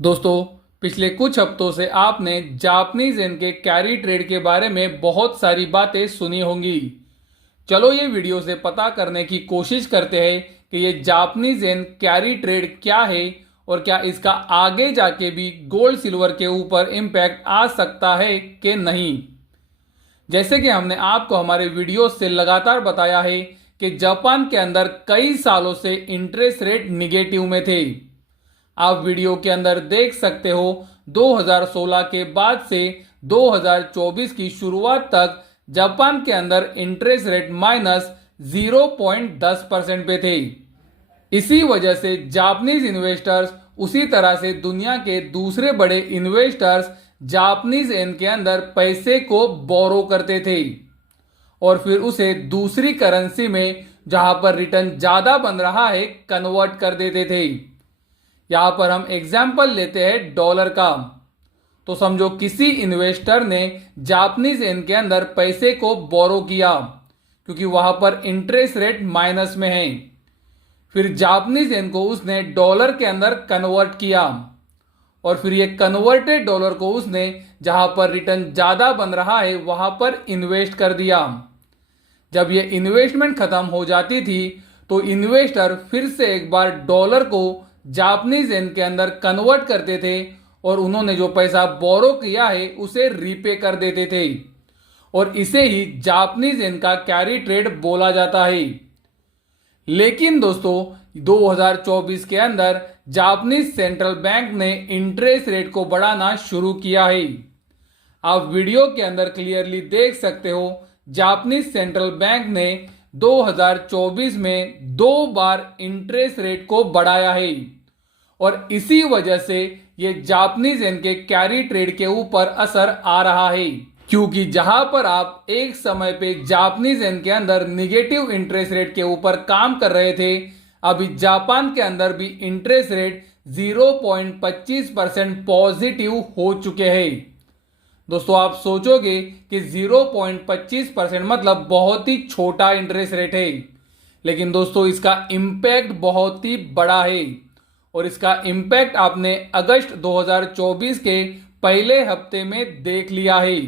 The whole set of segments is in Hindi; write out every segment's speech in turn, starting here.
दोस्तों, पिछले कुछ हफ्तों से आपने जापानीज येन के कैरी ट्रेड के बारे में बहुत सारी बातें सुनी होंगी। चलो ये वीडियो से पता करने की कोशिश करते हैं कि ये जापानीज येन कैरी ट्रेड क्या है और क्या इसका आगे जाके भी गोल्ड सिल्वर के ऊपर इम्पैक्ट आ सकता है कि नहीं। जैसे कि हमने आपको हमारे वीडियो से लगातार बताया है कि जापान के अंदर कई सालों से इंटरेस्ट रेट निगेटिव में थे। आप वीडियो के अंदर देख सकते हो 2016 के बाद से 2024 की शुरुआत तक जापान के अंदर इंटरेस्ट रेट -0.10% पे थे। इसी वजह से जापानीज इन्वेस्टर्स उसी तरह से दुनिया के दूसरे बड़े इन्वेस्टर्स जापानीज येन के अंदर पैसे को बोरो करते थे और फिर उसे दूसरी करेंसी में जहां पर रिटर्न ज्यादा बन रहा है कन्वर्ट कर देते थे। यहां पर हम एग्जाम्पल लेते हैं डॉलर का। तो समझो किसी इन्वेस्टर ने जापानीज येन के अंदर पैसे को बोरो किया क्योंकि वहां पर इंटरेस्ट रेट माइनस में है। फिर जापानीज येन को उसने डॉलर के अंदर कन्वर्ट किया और फिर ये कन्वर्टेड डॉलर को उसने जहां पर रिटर्न ज्यादा बन रहा है वहां पर इन्वेस्ट कर दिया। जब ये इन्वेस्टमेंट खत्म हो जाती थी तो इन्वेस्टर फिर से एक बार डॉलर को जापानीज येन के अंदर कन्वर्ट करते थे और उन्होंने जो पैसा बोरो किया है उसे रीपे कर देते थे और इसे ही जापानीज येन का कैरी ट्रेड बोला जाता है। लेकिन दोस्तों 2024 के अंदर जापानीज सेंट्रल बैंक ने इंटरेस्ट रेट को बढ़ाना शुरू किया है। आप वीडियो के अंदर क्लियरली देख सकते हो जापानीज सेंट्रल बैंक ने 2024 में 2 बार इंटरेस्ट रेट को बढ़ाया है और इसी वजह से ये जापानीज येन के कैरी ट्रेड के ऊपर असर आ रहा है क्योंकि जहां पर आप एक समय पे जापानीज येन के अंदर निगेटिव इंटरेस्ट रेट के ऊपर काम कर रहे थे, अभी जापान के अंदर भी इंटरेस्ट रेट 0.25% पॉजिटिव हो चुके हैं। दोस्तों आप सोचोगे कि 0.25% मतलब बहुत ही छोटा इंटरेस्ट रेट है, लेकिन दोस्तों इसका इम्पैक्ट बहुत ही बड़ा है और इसका इम्पैक्ट आपने अगस्त 2024 के पहले हफ्ते में देख लिया है।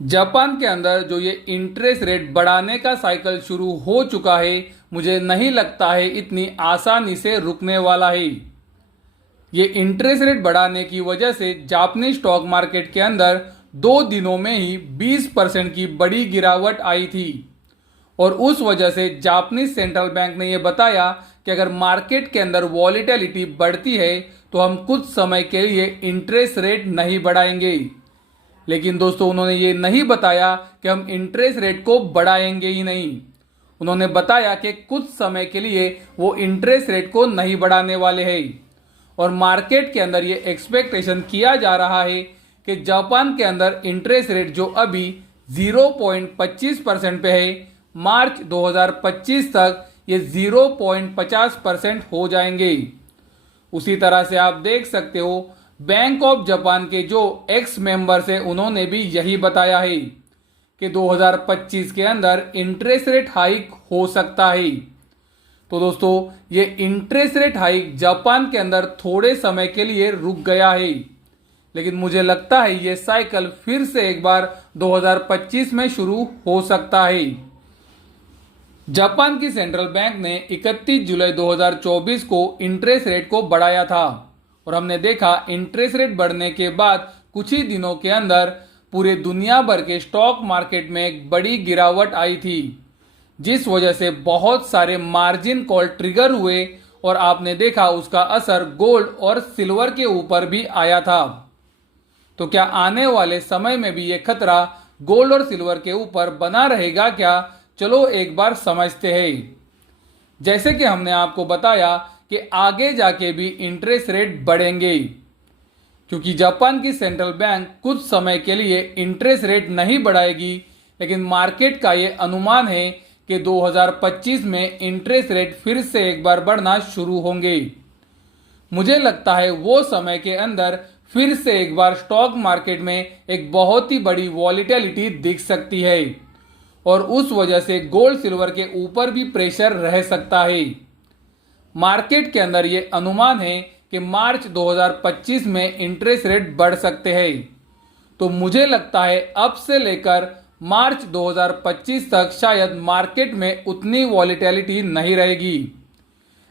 जापान के अंदर जो ये इंटरेस्ट रेट बढ़ाने का साइकिल शुरू हो चुका है, मुझे नहीं लगता है इतनी आसानी से रुकने वाला है। ये इंटरेस्ट रेट बढ़ाने की वजह से जापानी स्टॉक मार्केट के अंदर 2 दिनों में ही 20% की बड़ी गिरावट आई थी और उस वजह से जापानीज सेंट्रल बैंक ने यह बताया कि अगर मार्केट के अंदर वॉलेटिलिटी बढ़ती है तो हम कुछ समय के लिए इंटरेस्ट रेट नहीं बढ़ाएंगे। लेकिन दोस्तों उन्होंने ये नहीं बताया कि हम इंटरेस्ट रेट को बढ़ाएंगे ही नहीं। उन्होंने बताया कि कुछ समय के लिए वो इंटरेस्ट रेट को नहीं बढ़ाने वाले हैं और मार्केट के अंदर ये एक्सपेक्टेशन किया जा रहा है कि जापान के अंदर इंटरेस्ट रेट जो अभी 0.25% पे है, मार्च 2025 तक ये 0.50% हो जाएंगे। उसी तरह से आप देख सकते हो बैंक ऑफ जापान के जो एक्स मेंबर्स है उन्होंने भी यही बताया है कि 2025 के अंदर इंटरेस्ट रेट हाइक हो सकता है। तो दोस्तों ये इंटरेस्ट रेट हाइक जापान के अंदर थोड़े समय के लिए रुक गया है, लेकिन मुझे लगता है ये साइकिल फिर से एक बार 2025 में शुरू हो सकता है। जापान की सेंट्रल बैंक ने 31 जुलाई 2024 को इंटरेस्ट रेट को बढ़ाया था और हमने देखा इंटरेस्ट रेट बढ़ने के बाद कुछ ही दिनों के अंदर पूरे दुनिया भर के स्टॉक मार्केट में एक बड़ी गिरावट आई थी, जिस वजह से बहुत सारे मार्जिन कॉल ट्रिगर हुए और आपने देखा उसका असर गोल्ड और सिल्वर के ऊपर भी आया था। तो क्या आने वाले समय में भी ये खतरा गोल्ड और सिल्वर के ऊपर बना रहेगा क्या? चलो एक बार समझते हैं। जैसे कि हमने आपको बताया कि आगे जाके भी इंटरेस्ट रेट बढ़ेंगे क्योंकि जापान की सेंट्रल बैंक कुछ समय के लिए इंटरेस्ट रेट नहीं बढ़ाएगी, लेकिन मार्केट का ये अनुमान है कि 2025 में इंटरेस्ट रेट फिर से एक बार बढ़ना शुरू होंगे। मुझे लगता है वो समय के अंदर फिर से एक बार स्टॉक मार्केट में एक बहुत ही बड़ी वॉलेटिलिटी दिख सकती है और उस वजह से गोल्ड सिल्वर के ऊपर भी प्रेशर रह सकता है। मार्केट के अंदर ये अनुमान है कि मार्च 2025 में इंटरेस्ट रेट बढ़ सकते हैं। तो मुझे लगता है अब से लेकर मार्च 2025 तक शायद मार्केट में उतनी वॉलीटिलिटी नहीं रहेगी।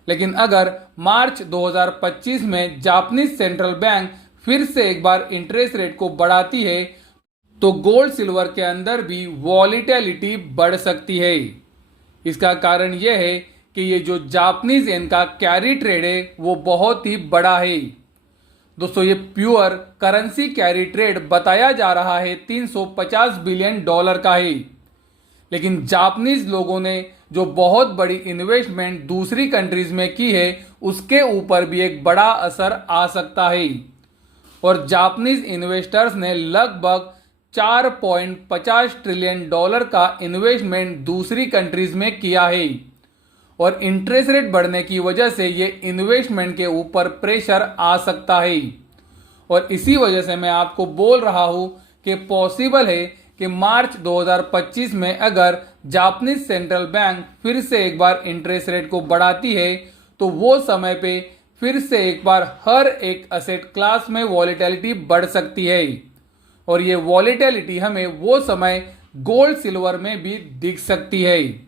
लेकिन अगर मार्च 2025 में जापानीज सेंट्रल बैंक फिर से एक बार इंटरेस्ट रेट को बढ़ाती है तो गोल्ड सिल्वर के अंदर भी वॉलीटिलिटी बढ़ सकती है। इसका कारण यह है कि ये जो जापानीज येन का कैरी ट्रेड है वो बहुत ही बड़ा है। दोस्तों, ये प्योर करेंसी कैरी ट्रेड बताया जा रहा है 350 बिलियन डॉलर का है। लेकिन जापानीज लोगों ने जो बहुत बड़ी इन्वेस्टमेंट दूसरी कंट्रीज में की है उसके ऊपर भी एक बड़ा असर आ सकता है। और जापानीज इन्वेस्टर्स ने लगभग 4.50 ट्रिलियन डॉलर का इन्वेस्टमेंट दूसरी कंट्रीज में किया है। और इंटरेस्ट रेट बढ़ने की वजह से ये इन्वेस्टमेंट के ऊपर प्रेशर आ सकता है। और इसी वजह से मैं आपको बोल रहा हूं कि पॉसिबल है कि मार्च 2025 में अगर जापानीज सेंट्रल बैंक फिर से एक बार इंटरेस्ट रेट को बढ़ाती है तो वो समय पे फिर से एक बार हर एक असेट क्लास में वॉलीटिलिटी बढ़ सकती है। और ये वॉलीटिलिटी हमें वो समय गोल्ड सिल्वर में भी दिख सकती है।